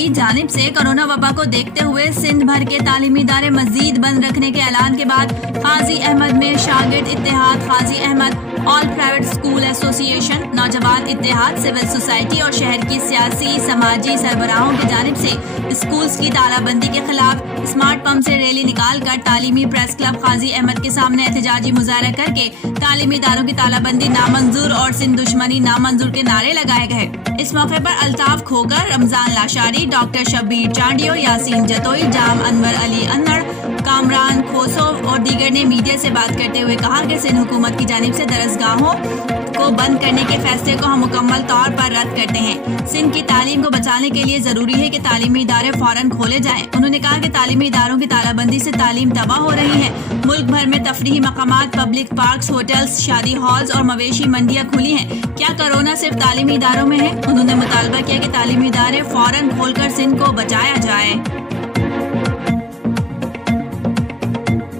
की जानिब से कोरोना वबा को देखते हुए सिंध भर के तालीमी इदारे मजीद बंद रखने के ऐलान के बाद काजी अहमद में शागिर्द इत्तेहाद, Qazi Ahmed all private school association, नौजवान इत्तेहाद, सिविल सोसाइटी और शहर की सियासी समाजी सरबराहों की जानिब से स्कूल्स की तालाबंदी के खिलाफ स्मार्ट पंप से रैली निकाल कर तालीमी प्रेस क्लब काजी अहमद के सामने एहतजाजी मुजाहरा करके तालीमी इदारों की तालाबंदी नामंजूर और सिंध दुश्मनी नामंजूर के नारे लगाए गए। इस मौके पर अल्ताफ खोकर, रमजान लाशारी, डॉक्टर शब्बीर चांडियो, यासीन जतोई, जाम अनवर अली अन्नड़, कामरान खोसो और दीगर ने मीडिया से बात करते हुए कहा कि सिंध हुकूमत की जानिब से दरसगाहों को बंद करने के फैसले को हम मुकम्मल तौर पर रद्द करते हैं। सिंध की तालीम को बचाने के लिए ज़रूरी है कि तालीमी इदारे फ़ौरन खोले जाएं। उन्होंने कहा कि तालीमी इदारों की तालाबंदी से तालीम तबाह हो रही है। मुल्क भर में तफरीही मकामात, पब्लिक पार्क्स, होटल्स, शादी हॉल्स और मवेशी मंडियाँ खुली हैं। क्या कोरोना सिर्फ तालीमी इदारों में है? उन्होंने मुतालबा किया कि तालीमी इदारे फ़ौरन खोलकर सिंध को बचाया जाए।